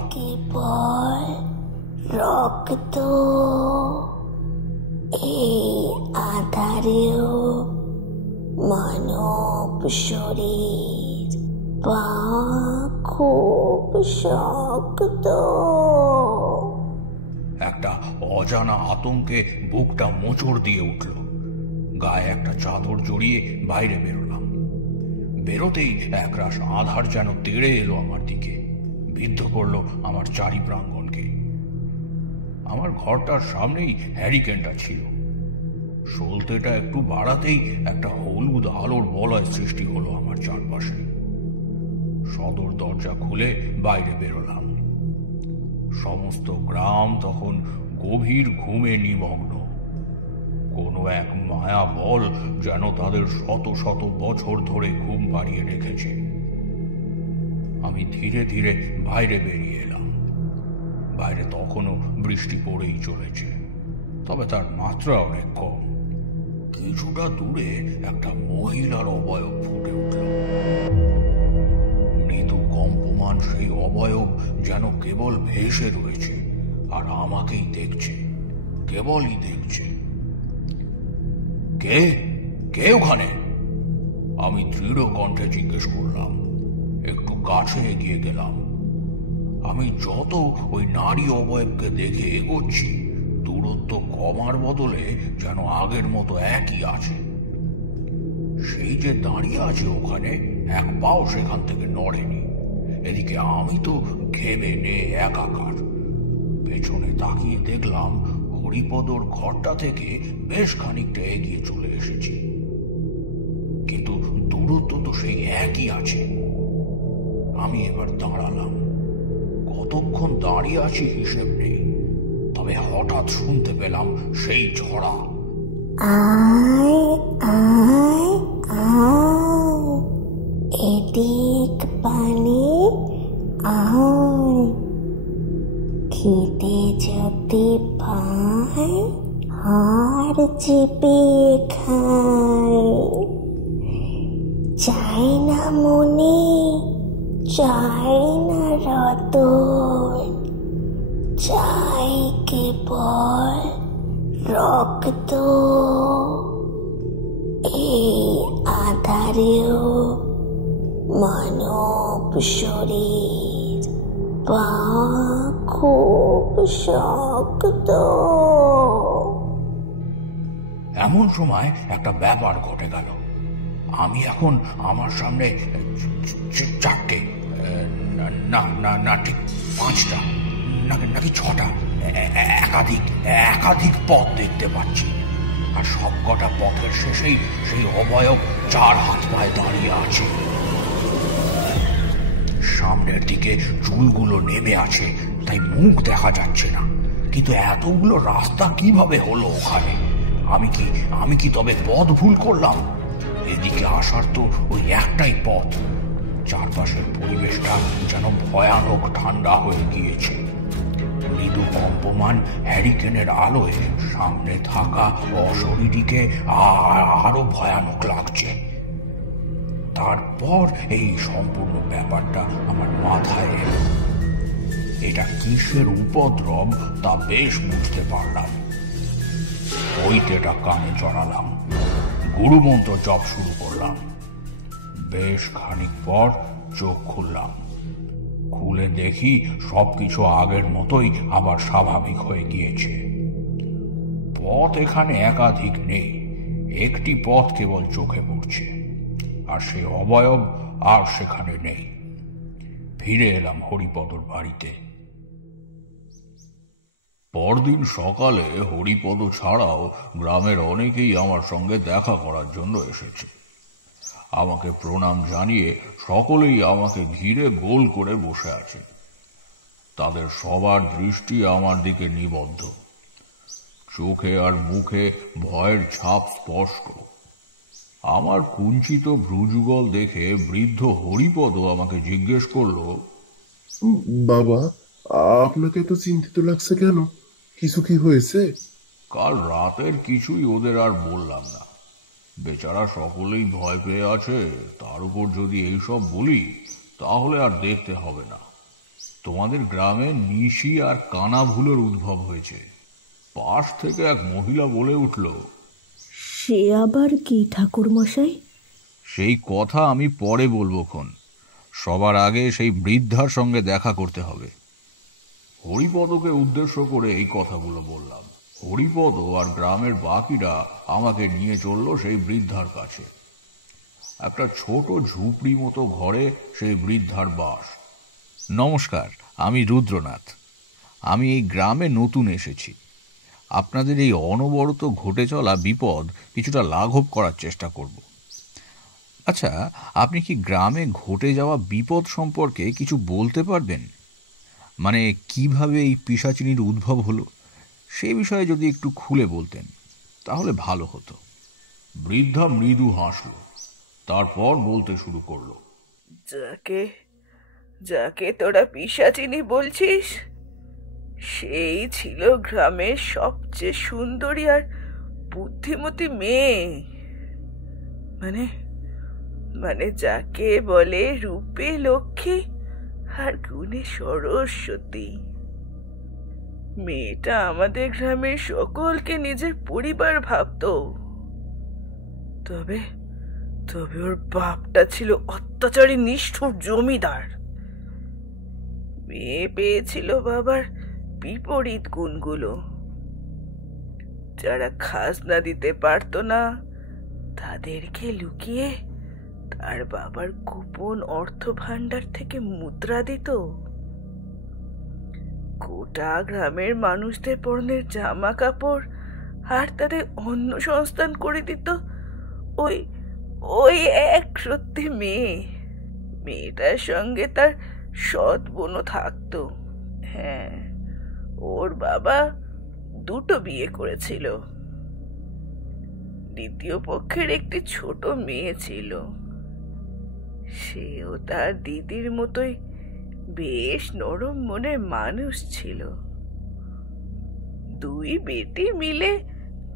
রক্ত এই আধারেও মানব শরীর, পা খুব শক্ত। একটা অজানা আতঙ্কে বুকটা মোচড় দিয়ে উঠল। গায়ে একটা চাদর জড়িয়ে বাইরে বেরোলাম। বেরোতেই একরাশ আধার যেন তেড়ে এলো আমার দিকে, বিদ্ধ করলো আমার চারি প্রাঙ্গণকে। আমার ঘরটার সামনেই হ্যারিকেনটা ছিল। সলতেটা একটু বাড়াতেই একটা হলুদ আলোর বলয় সৃষ্টি হলো আমার চারপাশে। সদর দরজা খুলে বাইরে বেরোলাম। সমস্ত গ্রাম তখন গভীর ঘুমে নিমগ্ন। কোনো এক মায়া বল যেন তাদের শত শত বছর ধরে ঘুম পাড়িয়ে রেখেছে। আমি ধীরে ধীরে বাইরে বেরিয়ে এলাম। বাইরে তখনও বৃষ্টি পড়েই চলেছে, তবে তার মাত্রা অনেক কম। কিছুটা দূরে একটা মহিলার অবয়ব ফুটে উঠল। মৃদু কম্পমান সেই অবয়ব যেন কেবল ভেসে রয়েছে আর আমাকেই দেখছে, কেবলই দেখছে। কে কে ওখানে? আমি দৃঢ় কণ্ঠে জিজ্ঞেস করলাম। একটু কাছে এগিয়ে গেলাম। আমি যত ওই নারী অবয়বকে দেখে এগোচ্ছি, দূরত্ব কমার বদলে যেন আগের মতো একই আছে। সেই যে দাঁড়িয়ে আছে ওখানে, এক পাও সেখান থেকে নড়েনি। এদিকে আমি তো ঘেমে নে একাকার। পেছনে তাকিয়ে দেখলাম হরিপদর ঘরটা থেকে বেশ খানিকটা এগিয়ে চলে এসেছি, কিন্তু দূরত্ব তো সেই একই আছে। আমি এবার দাঁড়ালাম। কতক্ষণ দাঁড়িয়ে আছি হিসেব নেই, তবে হঠাৎ শুনতে পেলাম সেই ছড়া। আয় আয় আয়, এদিক পানি আয়, খিদে যদি পায় হাড় চেপে খায়। চাই না মনে, চাই না রতন, চাই কেবল রক্ত। এই আধারেও মানব শরীর, পা খুব শক্ত। এমন সময় একটা ব্যাপার ঘটে গেল। আমি এখন আমার সামনে চারটে, না না না, ঠিক 5টা নাকি 6টা একাধিক পথ দেখতে পাচ্ছি। আর সবকটা পথের শেষেই সেই অবয়ব 4 হাত পায়ে দাঁড়িয়ে আছে। সামনের দিকে চুলগুলো নেমে আছে, তাই মুখ দেখা যাচ্ছে না। কিন্তু এতগুলো রাস্তা কিভাবে হলো ওখানে? আমি কি তবে পথ ভুল করলাম? এদিকে আসার তো ওই একটাই পথ। চারপাশের পরিবেশটা যেন ভয়ানক ঠান্ডা হয়ে গিয়েছে। মৃদু কম্পমান হ্যারিকেনের আলোয় সামনে থাকা অশরীরীকে আরো ভয়ানক লাগছে। তারপর এই সম্পূর্ণ ব্যাপারটা আমার মাথায় এলো। এটা কিসের উপদ্রব তা বেশ বুঝতে পারলাম। বইতেটা কানে জড়ালাম, গুরুমন্ত্র জপ শুরু করলাম। বেশ খানিক পর চোখ খুললাম। খুলে দেখি সবকিছু আগের মতোই আবার স্বাভাবিক হয়ে গিয়েছে। পথ এখানে একাধিক নেই, একটি পথ কেবল চোখে পড়ছে, আর সে অবয়ব আর সেখানে নেই। ফিরে এলাম হরিপদর বাড়িতে। পরদিন সকালে হরিপদ ছাড়াও গ্রামের অনেকেই আমার সঙ্গে দেখা করার জন্য এসেছে। আমাকে প্রণাম জানিয়ে সকলেই আমাকে ঘিরে গোল করে বসে আছে। তাদের সবার দৃষ্টি আমার দিকে নিবদ্ধ। চোখে আর মুখে ভয়ের ছাপ স্পষ্ট। আমার কুঞ্চিত ভ্রুযুগল দেখে বৃদ্ধ হরিপদ আমাকে জিজ্ঞেস করলো, বাবা, আপনাকে তো চিন্তিত লাগছে কেন? কিছু কি হয়েছে? কাল রাতের কিছুই ওদের আর বললাম না। বেচারা সকলেই ভয় পেয়ে আছে, তার উপর যদি এইসব বলি তাহলে আর দেখতে হবে না। তোমাদের গ্রামে নিশি আর কানা ভুলের উদ্ভব হয়েছে। পাশ থেকে এক মহিলা বলে উঠল, সে আবার কি ঠাকুর মশাই? সেই কথা আমি পরে বলবো খন। সবার আগে সেই বৃদ্ধার সঙ্গে দেখা করতে হবে। হরিপদকে উদ্দেশ্য করে এই কথাগুলো বললাম। হরিপদ আর গ্রামের বাকিরা আমাকে নিয়ে চলল সেই বৃদ্ধার কাছে। একটা ছোট ঝুপড়ি মতো ঘরে সেই বৃদ্ধার বাস। নমস্কার, আমি রুদ্রনাথ। আমি এই গ্রামে নতুন এসেছি। আপনাদের এই অনবরত ঘটে চলা বিপদ কিছুটা লাঘব করার চেষ্টা করব। আচ্ছা, আপনি কি গ্রামে ঘটে যাওয়া বিপদ সম্পর্কে কিছু বলতে পারবেন? মানে কিভাবে এই পিশাচিনীর উদ্ভব হলো, সে বিষয়ে যদি একটু খুলে বলতেন তাহলে ভালো হতো। বৃদ্ধা মৃদু হাসল, তারপর বলতে শুরু করলো, যাকে যাকে তোরা পিশাচিনী বলছিস, সেই ছিল গ্রামের সবচেয়ে সুন্দরী আর বুদ্ধিমতী মেয়ে। মানে মানে যাকে বলে রূপে লক্ষ্মী আর গুণে সরস্বতী। মেয়েটা আমাদের গ্রামের সকলকে নিজের পরিবার ভাবতো। তবে তবে ওর বাপটা ছিল অত্যাচারী নিষ্ঠুর জমিদার। মেয়ে পেয়েছিল বাবার বিপরীত গুণগুলো। যারা খাজনা দিতে পারত না তাদেরকে লুকিয়ে তার বাবার গোপন অর্থ ভাণ্ডার থেকে মুদ্রা দিত। গোটা গ্রামের মানুষদের পরনের জামা কাপড় আর তাদের অন্ন সংস্থান করে দিত ওই ওই এক সত্যি মেয়ে। মেয়েটার সঙ্গে তার সৎ বোনও থাকতো। হ্যাঁ, ওর বাবা দুটো বিয়ে করেছিল। দ্বিতীয় পক্ষের একটি ছোট মেয়ে ছিল। সেও তার দিদির মতোই বেশ নরম মনের মানুষ ছিল। দুই বেটি মিলে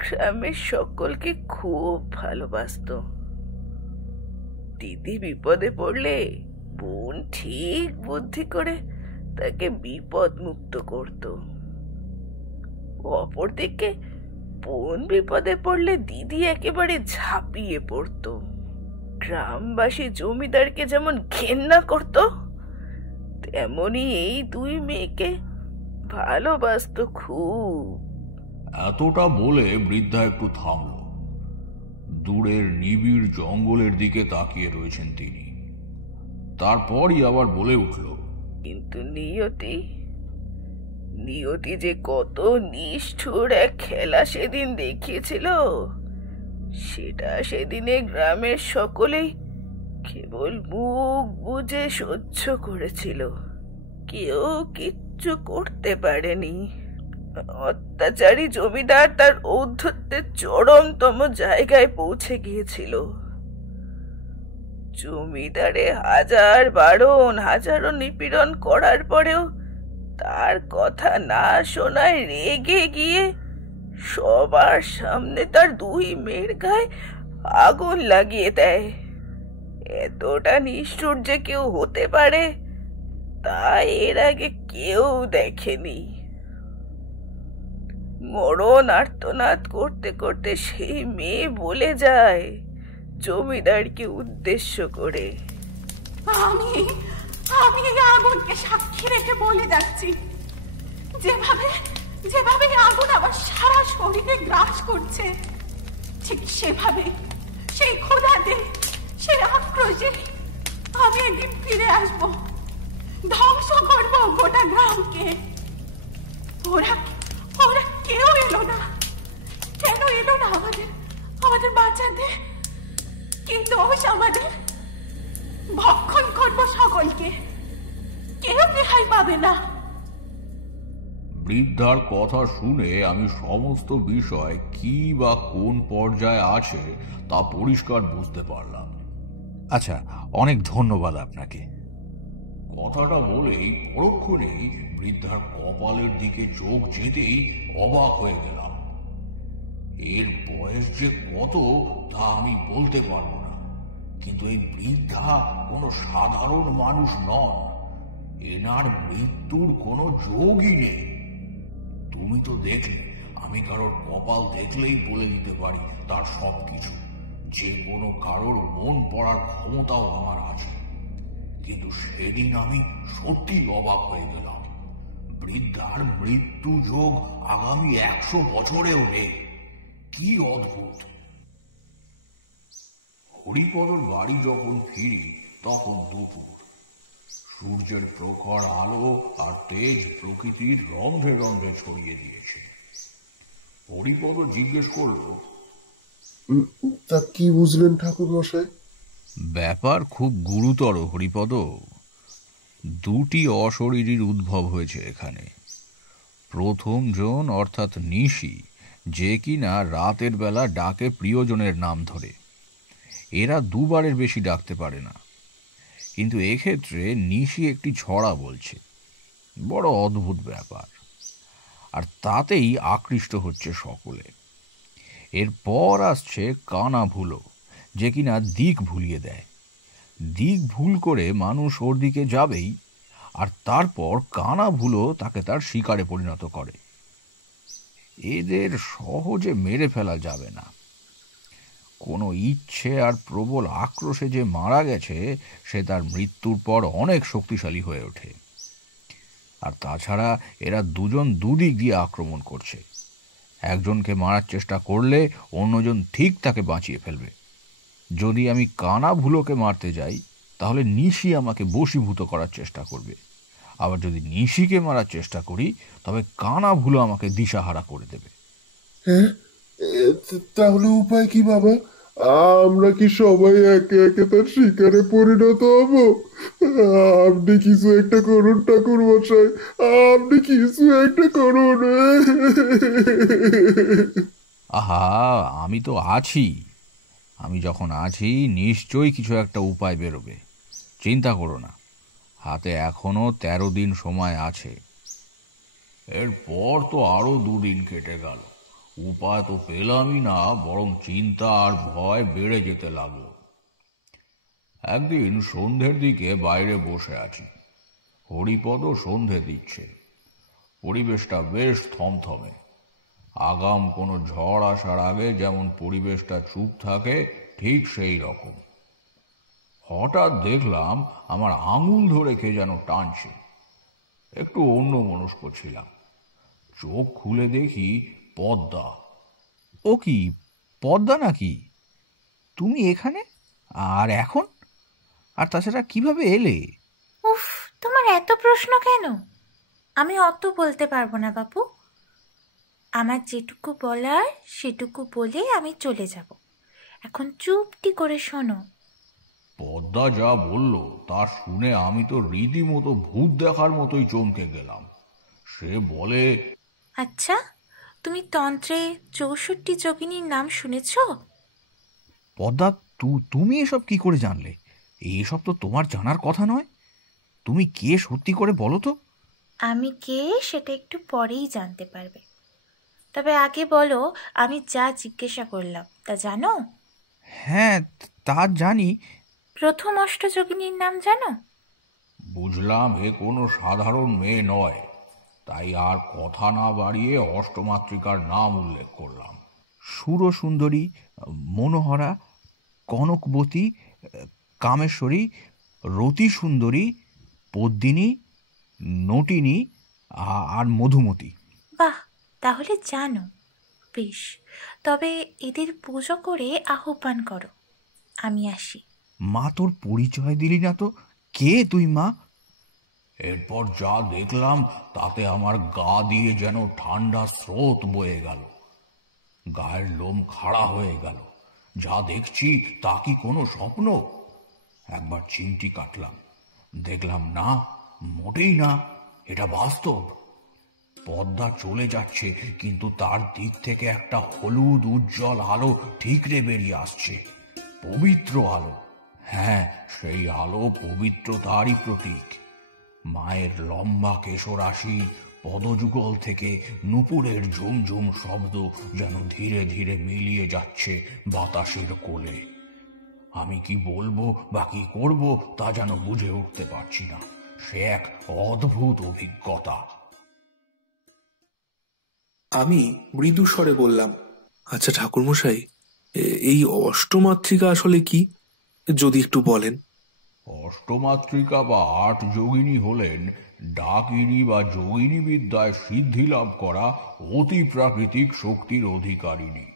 গ্রামের সকলকে খুব ভালোবাসতো। দিদি বিপদে পড়লে বোন ঠিক বুদ্ধি করে তাকে বিপদ মুক্ত করত। অপরদিকে বোন বিপদে পড়লে দিদি একেবারে ঝাঁপিয়ে পড়ত। গ্রামবাসী জমিদারকে যেমন ঘেন্না করত, তেমনি এই দুই মেয়েকে ভালোবাসত খুব। এতটা বলে বৃদ্ধা একটু থামল। দূরের নিবিড় জঙ্গলের দিকে তাকিয়ে রয়েছেন তিনি। তারপরই আবার বলে উঠল, কিন্তু নিয়তি যে কত নিষ্ঠুর এক খেলা সেদিন দেখিয়েছিল, সেটা সেদিনে গ্রামের সকলেই কেবল মুখ বুজে সহ্য করেছিল। কেউ কিচ্ছু করতে পারেনি। অত্যাচারী জমিদার তার ঔদ্ধত্যের চরমতম জায়গায় পৌঁছে গিয়েছিল। জমিদারে হাজার বারণ হাজারো নিপীড়ন করার পরেও তার কথা না শোনায় রেগে গিয়ে সবার সামনে তার দুই মেয়ের গায়ে আগুন লাগিয়ে দেয়। এতটা নিষ্ঠুর যে কেউ হতে পারে তা এর আগে কেউ দেখেনি। মরণ আর্তনাদ করতে করতে সেই মেয়ে বলে যায় জমিদারকে উদ্দেশ্য করে, আমি এই আগুনকে সাক্ষী রেখে বলে যাচ্ছি, যেভাবে আগুন আমার সারা শরীরে গ্রাস করছে, ঠিক সেভাবে সেই ক্ষুধাতে, সেই আক্রোশে আমি একদিন ফিরে আসব, ধ্বংস করব গোটা গ্রামকে। ওরা কেউ এলো না। কেন এলো না আমাদের বাচ্চাদের? কি দোষ আমাদের? ভক্ষণ করব সকলকে, কেউ রেহাই পাবে না। বৃদ্ধার কথা শুনে আমি সমস্ত বিষয় কি বা কোন পর্যায়ে আছে তা পরিষ্কার বুঝতে পারলাম। আচ্ছা, অনেক ধন্যবাদ আপনাকে। কথাটা বলেই পরক্ষণেই বৃদ্ধার কপালের দিকে চোখ যেতেই অবাক হয়ে গেলাম। এর বয়স যে কত তা আমি বলতে পারবো না, কিন্তু এই বৃদ্ধা কোনো সাধারণ মানুষ নন। এনার মৃত্যুর কোনো যোগই নেই। তুমি তো দেখলে, আমি কারোর কপাল দেখলেই বলে দিতে পারি তার সবকিছু। যে কোনো কারোর মন পড়ার ক্ষমতাও আমার আছে। কিন্তু সেদিন আমি সত্যি অবাক হয়ে গেলাম। বৃদ্ধার মৃত্যু যোগ আগামী 100 বছরেও নেই। কি অদ্ভুত! হরিপদর বাড়ি যখন ফিরি তখন দুপুর। সূর্যের প্রখর আলো আর তেজ প্রকৃতির রন্ধ্রে রন্ধ্রে ছড়িয়ে দিয়েছে। হরিপদ জিজ্ঞেস করল, তা কি বুঝলেন ঠাকুর মশাই? ব্যাপার খুব গুরুতর হরিপদ। 2টি অশরীরীর উদ্ভব হয়েছে এখানে। প্রথম জন অর্থাৎ নিশি, যে কিনা রাতের বেলা ডাকে প্রিয়জনের নাম ধরে। এরা 2 বারের বেশি ডাকতে পারে না, কিন্তু এক্ষেত্রে নিশি একটি ছড়া বলছে। বড় অদ্ভুত ব্যাপার, আর তাতেই আকৃষ্ট হচ্ছে সকলে। এরপর আসছে কানা ভুলো, যে কিনা দিক ভুলিয়ে দেয়। দিক ভুল করে মানুষ ওর দিকে যাবেই, আর তারপর কানা ভুলো তাকে তার শিকারে পরিণত করে। এদের সহজে মেরে ফেলা যাবে না। কোনো ইচ্ছে আর প্রবল আক্রোশে যে মারা গেছে, সে তার মৃত্যুর পর অনেক শক্তিশালী হয়ে ওঠে। আর তাছাড়া এরা 2 জন 2 দিক দিয়ে আক্রমণ করছে। একজনকে মারার চেষ্টা করলে অন্যজন ঠিক তাকে বাঁচিয়ে ফেলবে। যদি আমি কানা ভুলোকে মারতে যাই, তাহলে নিশি আমাকে বশীভূত করার চেষ্টা করবে। আবার যদি নিশিকে মারার চেষ্টা করি, তবে কানা ভুলো আমাকে দিশাহারা করে দেবে। হ্যাঁ, তাহলে উপায় কি বাবা? আমরা কি সবাই একে একে তার শিকারে পরিণত হব? আপনি কিছু একটা করুন ঠাকুর মশাই, আপনি কিছু একটা করুন। আহা, আমি তো আছি। আমি যখন আছি, নিশ্চয়ই কিছু একটা উপায় বেরোবে। চিন্তা করো না, হাতে এখনো 13 দিন সময় আছে। এরপর তো আরো 2 দিন কেটে গেল। উপায় তো পেলামই না, বরং চিন্তা আর ভয় বেড়ে যেতে লাগলো। একদিন সন্ধ্যের দিকে বাইরে বসে আছি। হরিপদ সন্ধে দিচ্ছে। পরিবেশটা বেশ থমথমে। আগাম কোনো ঝড় আসার আগে যেমন পরিবেশটা চুপ থাকে, ঠিক সেই রকম। হঠাৎ দেখলাম আমার আঙুল ধরে কে যেন টানছে। একটু অন্যমনস্ক ছিলাম। চোখ খুলে দেখি পদ্মা। ও কি, পদ্মা নাকি? তুমি এখানে? আর এখন? আর তাছাড়া কিভাবে এলে? উফ, তোমার এত প্রশ্ন কেন? আমি অত বলতে পারবো না বাপু। আমার যেটুকু বলার সেটুকু বলে আমি চলে যাব। এখন চুপটি করে শোনো। পদ্মা যা বলল তা শুনে আমি তো রীতিমতো ভূত দেখার মতোই চমকে গেলাম। সে বলে, আচ্ছা, তুমি তন্ত্রে 64 যোগিনীর নাম শুনেছ? পদ্মা, তুমি এসব কি করে জানলে? এসব তো তোমার জানার কথা নয়। তুমি কে সত্যি করে বলো তো। আমি কে সেটা একটু পরেই জানতে পারবে। তবে আগে বলো, আমি যা জিজ্ঞাসা করলাম তা জানো? হ্যাঁ, তা জানি। প্রথম অষ্টযোগিনীর নাম জানো? বুঝলাম এ কোনো সাধারণ মেয়ে নয়, তাই আর কথা না বাড়িয়ে অষ্টমাতৃকার নাম উল্লেখ করলাম। সুরসুন্দরী, মনোহরা, কনকবতী, কামেশ্বরী, রতি সুন্দরী, পদ্মিনী, নটিনী আর মধুমতী। বাহ, তাহলে জানো। বেশ, তবে এদের পুজো করে আহ্বান করো। আমি আসি। মা, তোর পরিচয় দিলি না তো। কে তুই মা? এরপর যা দেখলাম তাতে আমার গা দিয়ে যেন ঠান্ডা স্রোত বয়ে গেল। গায়ের লোম খাড়া হয়ে গেল। যা দেখছি তা কি কোনো স্বপ্ন? একবার চিমটি কাটলাম, দেখলাম না, মোটেই না, এটা বাস্তব। পদ্মা চলে যাচ্ছে, কিন্তু তার দিক থেকে একটা হলুদ উজ্জ্বল আলো ঠিকরে বেরিয়ে আসছে, পবিত্র আলো। হ্যাঁ, সেই আলো পবিত্রতারই প্রতীক। মায়ের লম্বা কেশরাশি, পদযুগল থেকে নূপুরের ঝুমঝুম শব্দ যেন ধীরে ধীরে মিলিয়ে যাচ্ছে বাতাসের কোলে। আমি কি বলবো বা কি করবো তা যেন বুঝে উঠতে পারছি না। সে এক অদ্ভুত অভিজ্ঞতা। আমি মৃদু স্বরে বললাম, আচ্ছা ঠাকুরমশাই, এই অষ্টমাতৃকা আসলে কি, যদি একটু বলেন। অষ্টমাতৃকা বা ৮ যোগিনী হলেন ডাকিনী বা যোগিনী বিদ্যায় সিদ্ধি লাভ করা অতি প্রাকৃতিক শক্তির অধিকারিণী।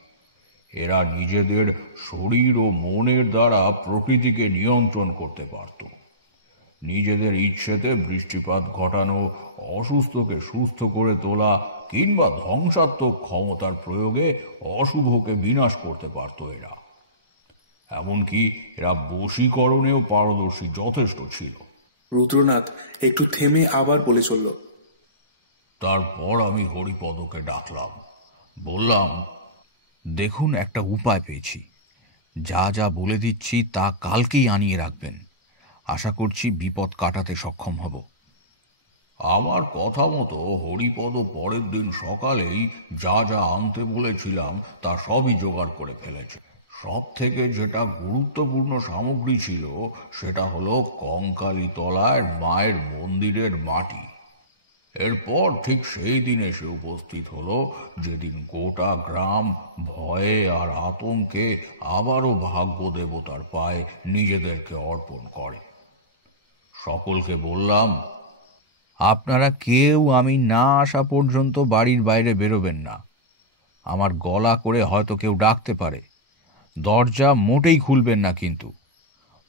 এরা নিজেদের শরীর ও মনের দ্বারা প্রকৃতিকে নিয়ন্ত্রণ করতে পারত। নিজেদের ইচ্ছেতে বৃষ্টিপাত ঘটানো, অসুস্থকে সুস্থ করে তোলা কিংবা ধ্বংসাত্মক ক্ষমতার প্রয়োগে অশুভকে বিনাশ করতে পারত এরা। এমনকি এরা বশীকরণেও পারদর্শী যথেষ্ট ছিল। রুদ্রনাথ একটু থেমে আবার বলে চলল, তারপর আমি হরিপদকে ডাকলাম, বললাম, দেখুন, একটা উপায় পেয়েছি। যা যা বলে দিচ্ছি তা কালকেই আনিয়ে রাখবেন। আশা করছি বিপদ কাটাতে সক্ষম হব। আমার কথা মতো হরিপদ পরের দিন সকালেই যা যা আনতে বলেছিলাম তা সবই জোগাড় করে ফেলেছে। সব থেকে যেটা গুরুত্বপূর্ণ সামগ্রী ছিল সেটা হলো কঙ্কালী তলায় মায়ের মন্দিরের মাটি। এরপর ঠিক সেই দিন এসে উপস্থিত হলো যেদিন গোটা গ্রাম ভয়ে আর আতঙ্কে আবারও ভাগ্য দেবতার পায়ে নিজেদেরকে অর্পণ করে। সকলকে বললাম, আপনারা কেউ আমি না আসা পর্যন্ত বাড়ির বাইরে বেরোবেন না। আমার গলা করে হয়তো কেউ ডাকতে পারে। দরজা মোটেই খুলবেন না, কিন্তু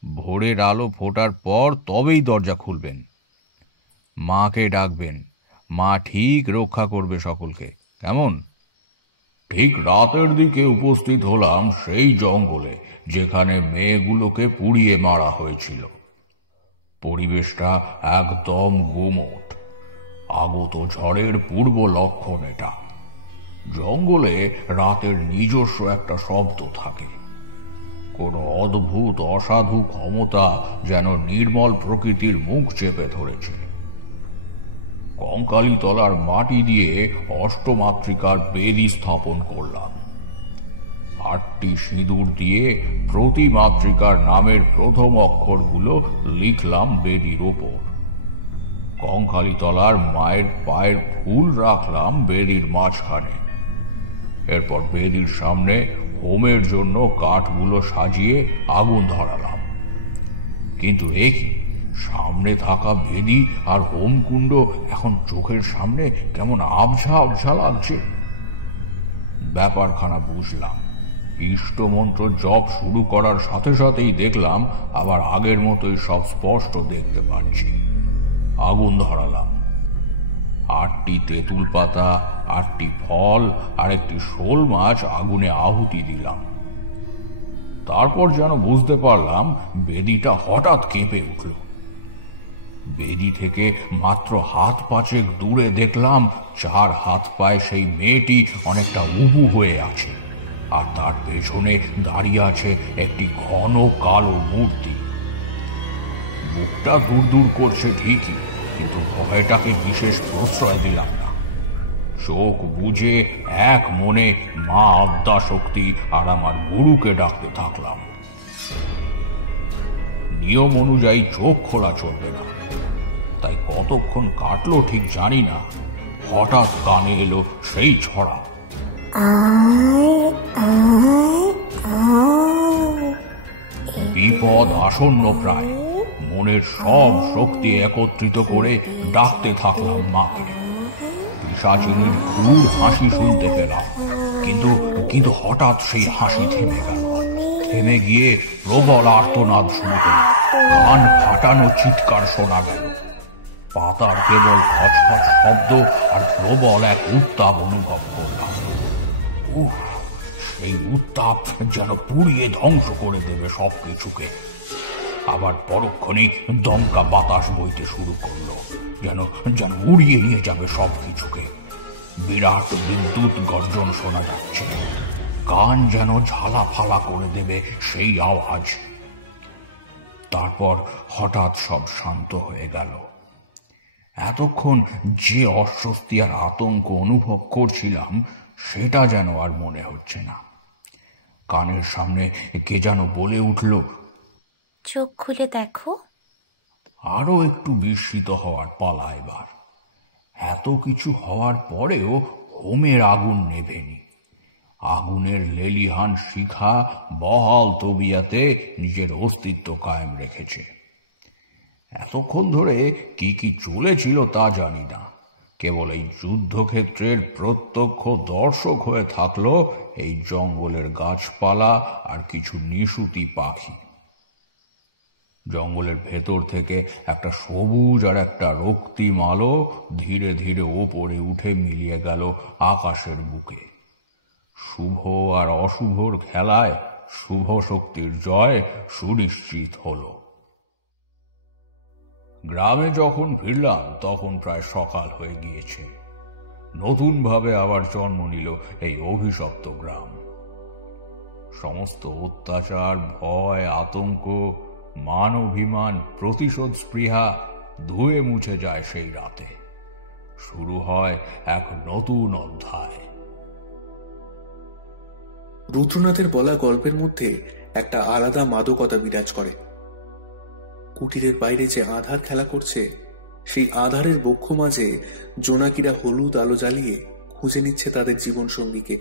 ভোরের আলো ফোটার পর তবেই দরজা খুলবেন। মাকে ডাকবেন, মা ঠিক রক্ষা করবে সকলকে, কেমন? ঠিক রাতের দিকে উপস্থিত হলাম সেই জঙ্গলে যেখানে মেয়েগুলোকে পুড়িয়ে মারা হয়েছিল। পরিবেশটা একদম গুমোট। আগত ঝড়ের পূর্ব লক্ষণ এটা। জঙ্গলে রাতের নিজস্ব একটা শব্দ থাকে। কোনো অদ্ভুত অসাধু ক্ষমতা যেন নির্মল প্রকৃতির মুখ চেপে ধরেছে। কঙ্কালী তলার মাটি দিয়ে অষ্টমাতৃকার বেদি স্থাপন করলাম। 8টি সিঁদুর দিয়ে প্রতি মাতৃকার নামের প্রথম অক্ষরগুলো লিখলাম বেদির ওপর। কঙ্কালী তলার মায়ের পায়ের ফুল রাখলাম বেদির মাঝখানে। এরপর বেদির সামনে হোমের জন্য কাঠগুলো সাজিয়ে আগুন ধরালাম। কিন্তু একই, সামনে থাকা বেদি আর হোমকুণ্ড এখন চোখের সামনে কেমন আবঝা আবঝা লাগছে। ব্যাপারখানা বুঝলাম। ইষ্টমন্ত্র জপ শুরু করার সাথে সাথেই দেখলাম আবার আগের মতোই সব স্পষ্ট দেখতে পাচ্ছি। আগুন ধরালাম। 8টি তেঁতুল পাতা, 8টি ফল আর একটি শোল মাছ আগুনে আহুতি দিলাম। তারপর যেন বুঝতে পারলাম বেদিটা হঠাৎ কেঁপে উঠল। বেদি থেকে মাত্র হাত পাঁচেক দূরে দেখলাম 4 হাত পায়ে সেই মেয়েটি অনেকটা উবু হয়ে আছে, আর তার পেছনে দাঁড়িয়ে আছে একটি ঘন কালো মূর্তি। মুখটা দূর দূর করছে ঠিকই, কিন্তু ভয়টাকে বিশেষ প্রশ্রয় দিলাম না। চোখ বুঝে এক মনে মা আদ্যা শক্তি আর আমার গুরুকে ডাকতে থাকলাম। নিয়ম অনুযায়ী চোখ খোলা চলবে না, তাই কতক্ষণ কাটলো ঠিক জানি না। হঠাৎ কানে এলো সেই ছড়া, বিপদ আসন্ন প্রায়। মনের সব শক্তি একত্রিত করে ডাকতে থাকলাম মাকে। পিশাচিনীর ক্রূর হাসি শুনতে পেলাম, কিন্তু হঠাৎ সেই হাসি থেমে গেল। থেমে গিয়ে প্রবল আর্তনাদ শুরু হল। কান ফাটানো চিৎকার শোনা গেল। পাতার কেবল ফচফচ শব্দ আর প্রবল এক উত্তাপ অনুভব করলাম। সেই উত্তাপ যেন পুড়িয়ে ধ্বংস করে দেবে সবকিছুকে। আবার পরক্ষণেই দমকা বাতাস বইতে শুরু করলো, যেন যেন উড়িয়ে নিয়ে যাবে সবকিছুকে। বিরাট বিদ্যুৎ গর্জন শোনা যাচ্ছে, কান যেন ঝালা ফালা করে দেবে সেই আওয়াজ। তারপর হঠাৎ সব শান্ত হয়ে গেল। এতক্ষণ যে অস্বস্তি আর আতঙ্ক অনুভব করছিলাম সেটা যেন আর মনে হচ্ছে না। কানের সামনে কে যেন বলে উঠল, চোখ খুলে দেখো। আরো একটু বিস্মিত হওয়ার পালা এবার। এত কিছু হওয়ার পরেও হোমের আগুন নেভেনি। আগুনের লেলিহান শিখা বহাল তবিয়াতে নিজের অস্তিত্ব কায়েম রেখেছে। এতক্ষণ ধরে কি কি চলেছিল তা জানি না, কেবল এই যুদ্ধক্ষেত্রের প্রত্যক্ষ দর্শক হয়ে থাকলো এই জঙ্গলের গাছপালা আর কিছু নিশুতি পাখি। জঙ্গলের ভেতর থেকে একটা সবুজ আর একটা রক্তিম আলো ধীরে ধীরে ওপরে উঠে মিলিয়ে গেল আকাশের বুকে। শুভ আর অশুভর খেলায় শুভ শক্তির জয় সুনিশ্চিত হলো। গ্রামে যখন ফিরলাম তখন প্রায় সকাল হয়ে গিয়েছে। নতুনভাবে আবার জন্ম নিল এই অভিশপ্ত গ্রাম। সমস্ত অত্যাচার, ভয়, আতঙ্ক, মান অভিমান, প্রতিশোধ স্পৃহা ধুয়ে মুছে যায় সেই রাতে। শুরু হয় এক নতুন অধ্যায়। রুদ্রনাথের বলা গল্পের মধ্যে একটা আলাদা মাদকতা বিরাজ করে। কুটিরের বাইরে যে আধার খেলা করছে, সেই আধারের বক্ষ মাঝে জোনাকিরা হলুদ আলো জ্বালিয়ে খুঁজে নিচ্ছে তাদের জীবনসঙ্গীকে।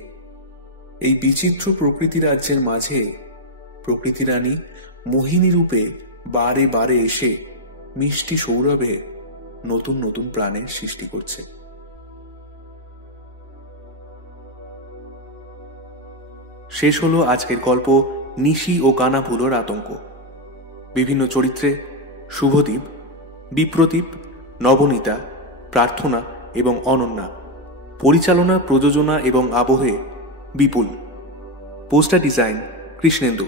এই বিচিত্র প্রকৃতি রাজ্যের মাঝে প্রকৃতি রানী মোহিনী রূপে বারে বারে এসে মিষ্টি সৌরভে নতুন নতুন প্রাণের সৃষ্টি করছে। শেষ হলো আজকের গল্প নিশি ও কানাভুলোর আতঙ্ক। বিভিন্ন চরিত্রে শুভদীপ, বিপ্রদীপ, নবনীতা, প্রার্থনা এবং অনন্যা। পরিচালনা, প্রযোজনা এবং আবহে বিপুল। Poster design Krishnendu.